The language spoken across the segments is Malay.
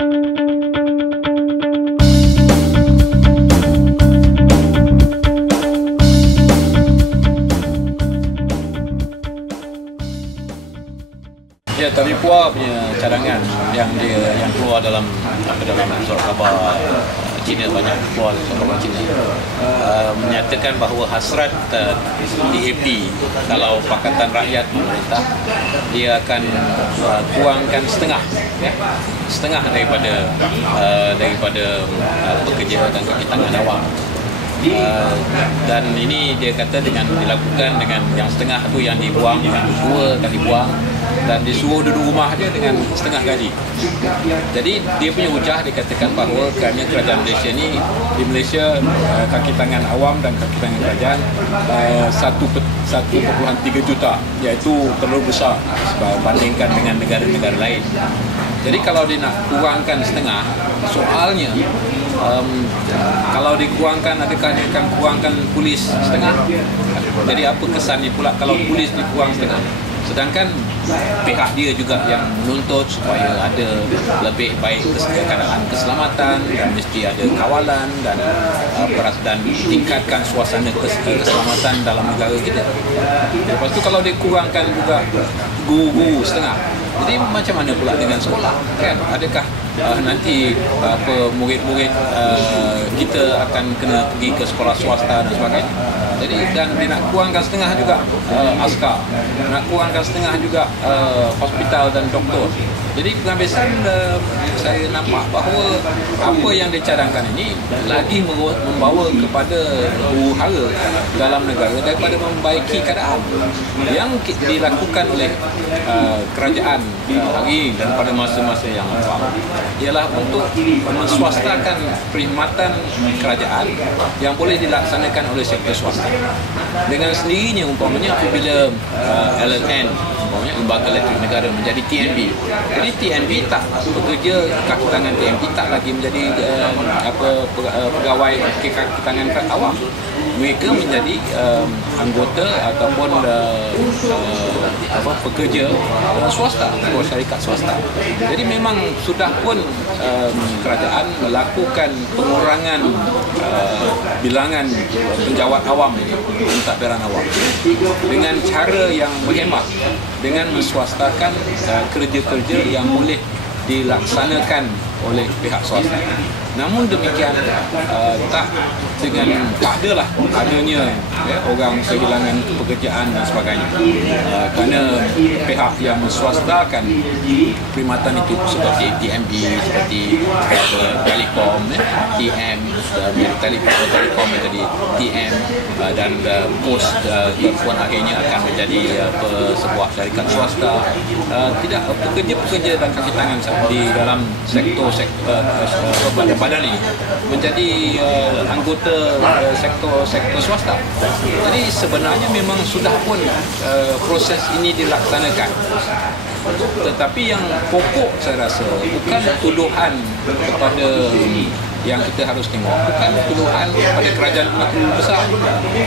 Ya, Tari Pua punya cadangan yang dia yang keluar dalam apa dalam surat khabar Cina banyak surat khabar Cina uh, menyatakan bahawa hasrat uh, DAP kalau Pakatan Rakyat pemerintah dia akan uh, kurangkan setengah ya. Setengah daripada uh, daripada uh, pekerja dan kaki tangan awam Uh, dan ini dia kata dengan dilakukan dengan yang setengah tu yang dibuang yang dua kali buang dan disuruh duduk rumah dia dengan setengah gaji. Jadi dia punya hujah dikatakan bahawa kerana kerajaan Malaysia ni di Malaysia uh, kaki tangan awam dan kaki tangan kerajaan uh, satu satu perpuluhan tiga juta iaitu terlalu besar bandingkan dengan negara-negara lain. Jadi kalau dia nak kurangkan setengah, soalnya um, kalau dikurangkan adakah akan kurangkan polis setengah? Jadi apa kesannya pula kalau polis dikurang setengah? Sedangkan pihak dia juga yang menuntut supaya ada lebih baik keadaan keselamatan dan mesti ada kawalan dan uh, dan tingkatkan suasana keselamatan dalam negara kita. Lepas tu kalau dikurangkan juga guru-guru setengah jadi macam mana pula dengan sekolah kan? Adakah uh, nanti apa murid-murid uh, kita akan kena pergi ke sekolah swasta dan sebagainya? Jadi dan nak kurangkan setengah juga uh, askar, nak kurangkan setengah juga uh, hospital dan doktor. Jadi penghabisan uh, saya nampak bahawa apa yang dicadangkan ini lagi membawa kepada huru dalam negara daripada membaiki keadaan yang dilakukan oleh uh, kerajaan uh, hari dan pada masa-masa yang lalu ialah untuk menswastakan perkhidmatan kerajaan yang boleh dilaksanakan oleh sektor swasta. Dengan sendirinya umpamanya apabila uh, LLN umpamanya lembaga elektrik negara menjadi TNB. Jadi TNB tak bekerja kaki tangan TNB tak lagi menjadi uh, apa uh, pegawai kaki tangan awam mereka menjadi um, anggota ataupun uh, uh, apa pekerja uh, swasta atau syarikat swasta. Jadi memang sudah pun um, kerajaan melakukan pengurangan uh, bilangan penjawat awam ini pentadbiran awam dengan cara yang berhemat dengan menswastakan uh, kerja-kerja yang boleh dilaksanakan oleh pihak swasta. Namun demikian uh, tak dengan tak adalah adanya ya, orang kehilangan pekerjaan dan sebagainya. Uh, kerana pihak yang menswastakan perkhidmatan itu seperti TMB seperti uh, Telekom ya, TM uh, Telekom Telekom menjadi TM uh, dan uh, Post uh, pun akhirnya akan menjadi uh, sebuah syarikat swasta. Uh, tidak pekerja-pekerja dan kaki tangan di dalam sektor-sektor uh, badan-badan ini menjadi uh, anggota uh, sektor sektor swasta. Jadi sebenarnya memang sudah pun uh, proses ini dilaksanakan. Tetapi yang pokok saya rasa bukan tuduhan kepada yang kita harus tengok bukan tuduhan kepada kerajaan yang besar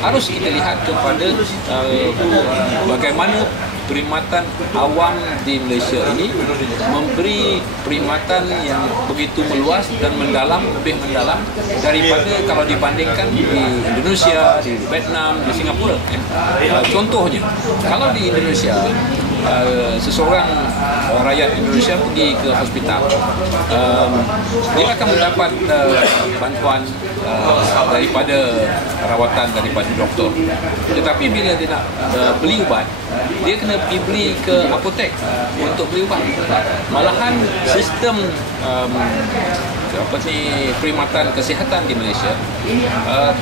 harus kita lihat kepada uh, bagaimana perkhidmatan awam di Malaysia ini memberi perkhidmatan yang begitu meluas dan mendalam lebih mendalam daripada kalau dibandingkan di Indonesia, di Vietnam, di Singapura. Uh, contohnya, kalau di Indonesia uh, seseorang uh, rakyat Indonesia pergi ke hospital, um, dia akan mendapat uh, bantuan uh, daripada rawatan daripada doktor. Tetapi bila dia nak uh, beli ubat, dia kena pergi beli ke apotek untuk beli ubat. Malahan sistem um, apa ni perkhidmatan kesihatan di Malaysia uh,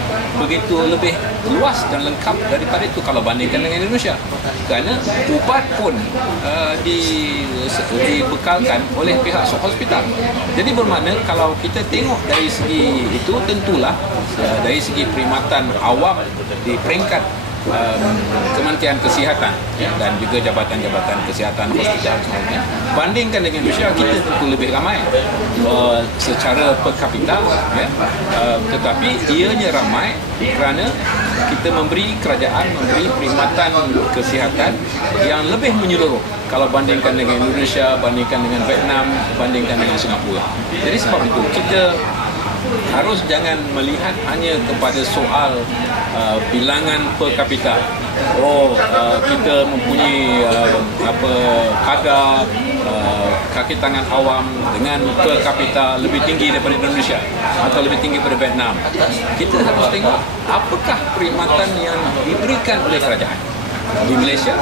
begitu lebih luas dan lengkap daripada itu kalau bandingkan dengan Indonesia. Kerana ubat pun uh, di, dibekalkan oleh pihak hospital. Jadi bermakna kalau kita tengok dari segi itu tentulah uh, dari segi perkhidmatan awam di peringkat um, Kementerian Kesihatan ya, dan juga jabatan-jabatan kesihatan hospital semuanya bandingkan dengan Malaysia kita tentu lebih ramai uh, secara per kapita ya, uh, tetapi ianya ramai kerana kita memberi kerajaan memberi perkhidmatan kesihatan yang lebih menyeluruh. Kalau bandingkan dengan Indonesia, bandingkan dengan Vietnam, bandingkan dengan Singapura. Jadi sebab itu kita harus jangan melihat hanya kepada soal uh, bilangan per kapita. Oh, uh, kita mempunyai uh, apa kadar uh, kaki tangan awam dengan per kapita lebih tinggi daripada Indonesia atau lebih tinggi daripada Vietnam. Kita harus tengok apakah perkhidmatan yang diberikan oleh kerajaan di Malaysia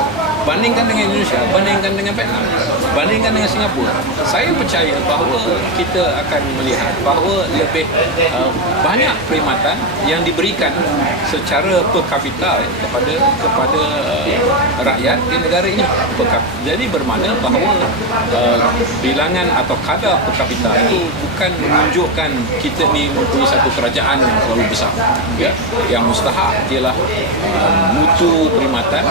bandingkan dengan Indonesia bandingkan dengan Vietnam bandingkan dengan Singapura saya percaya bahawa kita akan melihat bahawa lebih uh, banyak perkhidmatan yang diberikan secara per kapita kepada kepada uh, rakyat di negara ini. Jadi bermakna bahawa uh, bilangan atau kadar per kapita itu bukan menunjukkan kita ni mempunyai satu kerajaan yang terlalu besar. Ya yang mustahak ialah uh, mutu perkhidmatan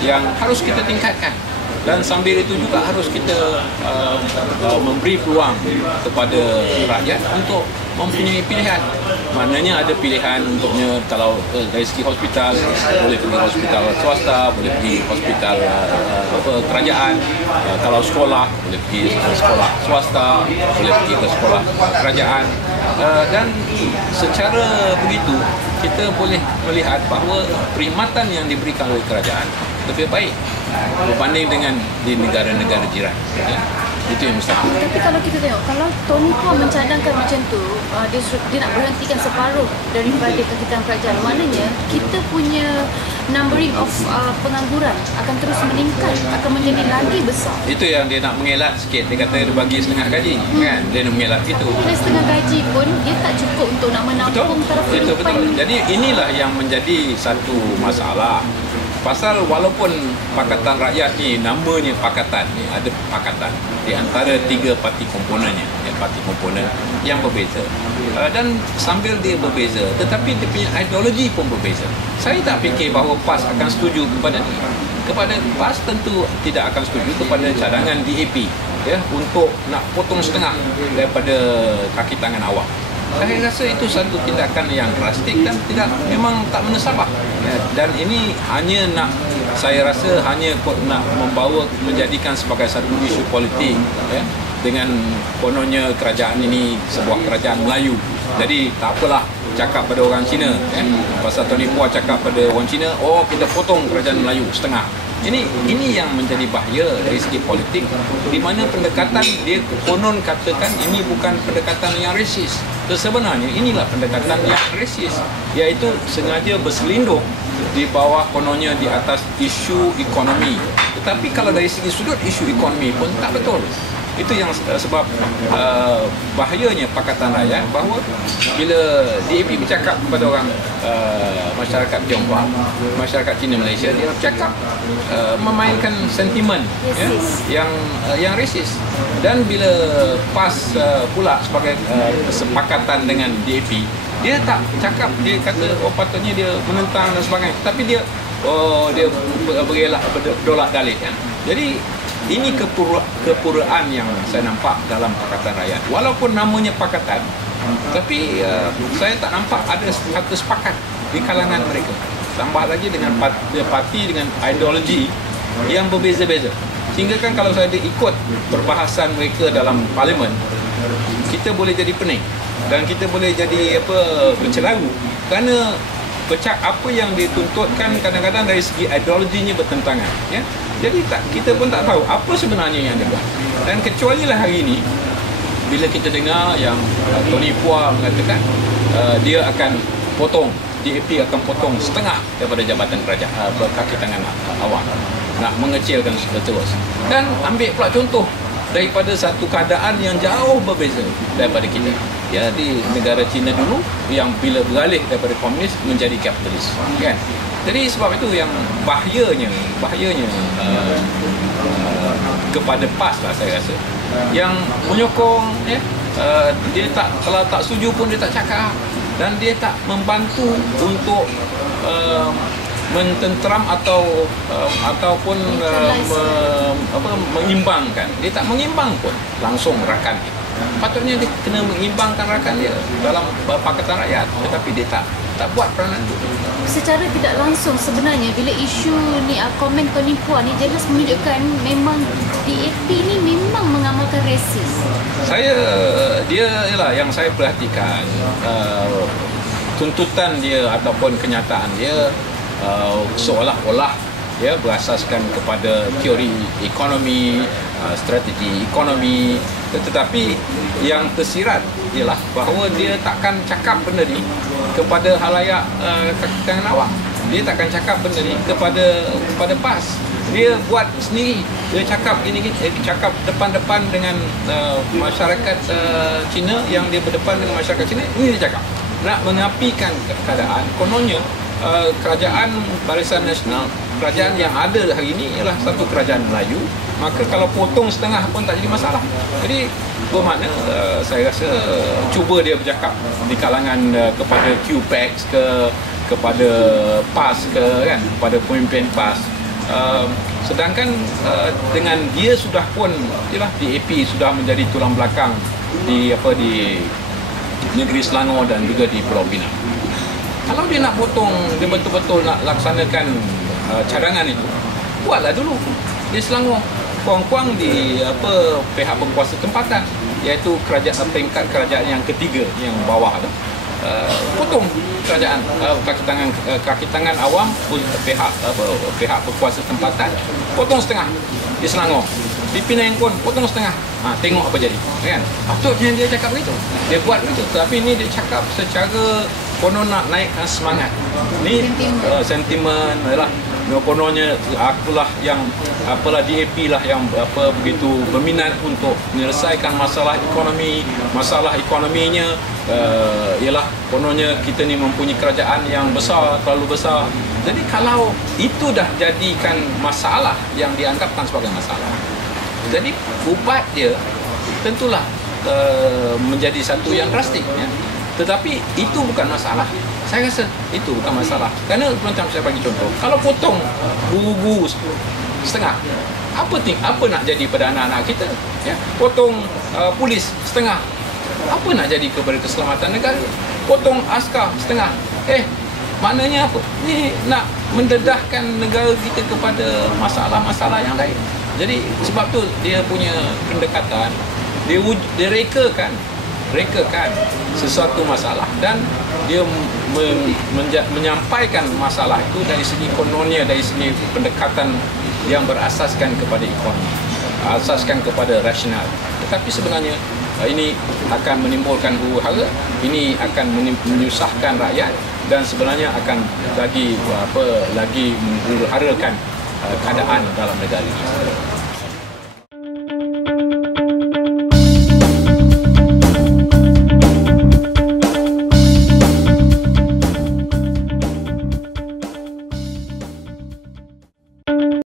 yang harus kita tingkatkan dan sambil itu juga harus kita uh, uh, memberi peluang kepada rakyat untuk mempunyai pilihan. Maknanya ada pilihan untuknya kalau uh, dari segi hospital boleh pergi hospital swasta boleh pergi hospital uh, apa, kerajaan. Uh, kalau sekolah boleh pergi sekolah swasta boleh pergi ke sekolah kerajaan. Uh, dan secara begitu kita boleh melihat bahawa perkhidmatan yang diberikan oleh kerajaan lebih baik berbanding dengan di negara-negara jiran. Ya. Itu yang mustahil. Tapi kalau kita tengok, kalau Tony pun mencadangkan macam tu, uh, dia, dia nak berhentikan separuh daripada kegiatan kerajaan. Maknanya, kita punya numbering of uh, pengangguran akan terus meningkat, akan menjadi lagi besar. Itu yang dia nak mengelak sikit. Dia kata dia bagi setengah gaji. Hmm. Kan? Dia nak mengelak itu. Oleh setengah gaji pun, dia tak cukup untuk nak menampung taraf betul, betul. Jadi inilah yang menjadi satu masalah pasal walaupun Pakatan Rakyat ni namanya Pakatan ni ada Pakatan. Di antara tiga parti komponennya ya, parti komponen yang berbeza. Uh, dan sambil dia berbeza tetapi dia punya ideologi pun berbeza. Saya tak fikir bahawa PAS akan setuju kepada ni. Kepada PAS tentu tidak akan setuju kepada cadangan DAP ya untuk nak potong setengah daripada kaki tangan awak saya rasa itu satu tindakan yang drastik dan tidak memang tak menesabah ya, dan ini hanya nak saya rasa hanya nak membawa menjadikan sebagai satu isu politik ya, dengan kononnya kerajaan ini sebuah kerajaan Melayu. Jadi tak apalah cakap pada orang Cina ya. pasal Tony Pua cakap pada orang Cina oh kita potong kerajaan Melayu setengah ini ini yang menjadi bahaya dari segi politik. Di mana pendekatan dia konon katakan ini bukan pendekatan yang resis. Sebenarnya inilah pendekatan yang resis iaitu sengaja berselindung di bawah kononnya di atas isu ekonomi. Tetapi kalau dari segi sudut isu ekonomi pun tak betul itu yang sebab uh, bahayanya Pakatan Rakyat bahawa bila DAP bercakap kepada orang uh, masyarakat Tiongkok masyarakat Cina Malaysia dia bercakap uh, memainkan sentimen ya, yang uh, yang resis. Dan bila PAS uh, pula sebagai uh, kesepakatan dengan DAP dia tak cakap dia kata oh patutnya dia menentang dan sebagainya. Tapi dia oh dia berdolak dalih kan jadi ini kepura, kepuraan yang saya nampak dalam Pakatan Rakyat. Walaupun namanya Pakatan, tapi uh, saya tak nampak ada kata sepakat di kalangan mereka. Tambah lagi dengan parti, parti dengan ideologi yang berbeza-beza. Sehingga kan kalau saya ikut perbahasan mereka dalam parlimen, kita boleh jadi pening dan kita boleh jadi apa bercelaru kerana pecah apa yang dituntutkan kadang-kadang dari segi ideologinya bertentangan ya jadi tak, kita pun tak tahu apa sebenarnya yang buat. Dan kecuali lah hari ini, bila kita dengar yang uh, Tony Pua mengatakan uh, dia akan potong, DAP akan potong setengah daripada jabatan kerajaan, uh, kaki tangan awak. Nak mengecilkan terus. Dan ambil pula contoh daripada satu keadaan yang jauh berbeza daripada kita. Ya, di negara China dulu yang bila beralih daripada komunis menjadi kapitalis. Kan? Jadi sebab itu yang bahayanya, bahayanya uh, uh, kepada PAS lah saya rasa. Yang menyokong ya, uh, dia tak kalau tak setuju pun dia tak cakap. Dan dia tak membantu untuk uh, mententram atau uh, ataupun uh, me, apa mengimbangkan. Dia tak mengimbang pun langsung rakan dia. Patutnya dia kena mengimbangkan rakan dia dalam uh, pakatan rakyat. Tetapi dia tak tak buat peranan itu secara tidak langsung sebenarnya bila isu ni uh, komen penipuan ni jelas menunjukkan memang DAP ni memang mengamalkan resis. Saya dia ialah yang saya perhatikan. Uh, tuntutan dia ataupun kenyataan dia uh, seolah-olah ya berasaskan kepada teori ekonomi, uh, strategi ekonomi. Tetapi yang tersirat ialah bahawa dia takkan cakap benda ni kepada halayak uh, kalangan awam. Dia takkan cakap benda ni kepada kepada PAS. Dia buat sendiri. Dia cakap gini gini eh, cakap depan-depan dengan uh, masyarakat uh, Cina yang dia berdepan dengan masyarakat Cina. Ini dia cakap. Nak mengapikan keadaan kononnya uh, kerajaan Barisan Nasional kerajaan yang ada hari ini ialah satu kerajaan Melayu. Maka kalau potong setengah pun tak jadi masalah. Jadi bermakna uh, saya rasa cuba dia bercakap di kalangan uh, kepada QPEX ke kepada PAS ke kan? Kepada pemimpin PAS uh, sedangkan uh, dengan dia sudah pun ialah DAP sudah menjadi tulang belakang di apa di negeri Selangor dan juga di Pulau Pinang. Kalau dia nak potong dia betul-betul nak laksanakan uh, cadangan itu buatlah dulu di Selangor. Kuang-kuang di apa pihak berkuasa tempatan iaitu kerajaan peringkat kerajaan yang ketiga yang bawah tu. Uh, potong kerajaan uh, kaki tangan uh, kaki tangan awam pihak apa pihak berkuasa tempatan potong setengah di Selangor. Di Penang pun potong setengah. Ha, tengok apa jadi kan? Patutnya dia cakap begitu dia buat begitu. Tapi ini dia cakap secara konon nak naikkan semangat. Ni sentimen, uh, sentimen lah. No, kononnya akulah yang apalah DAP lah yang apa begitu berminat untuk menyelesaikan masalah ekonomi masalah ekonominya uh, ialah kononnya kita ni mempunyai kerajaan yang besar terlalu besar jadi kalau itu dah jadikan masalah yang dianggapkan sebagai masalah jadi ubat dia tentulah uh, menjadi satu yang drastik ya. Tetapi itu bukan masalah. Saya rasa itu bukan masalah. Kerana macam saya bagi contoh, kalau potong guru-guru setengah, apa ting apa nak jadi pada anak-anak kita? Ya, potong uh, polis setengah, apa nak jadi kepada keselamatan negara? Potong askar setengah, eh maknanya apa? Ini nak mendedahkan negara kita kepada masalah-masalah yang lain. Jadi sebab tu dia punya pendekatan dia dia rekakan rekakan sesuatu masalah dan dia men, menja, menyampaikan masalah itu dari segi kononnya dari segi pendekatan yang berasaskan kepada ekonomi asaskan kepada rasional. Tetapi sebenarnya uh, ini akan menimbulkan huru hara ini akan menyusahkan rakyat dan sebenarnya akan lagi apa lagi menghuru harakan uh, keadaan dalam negara ini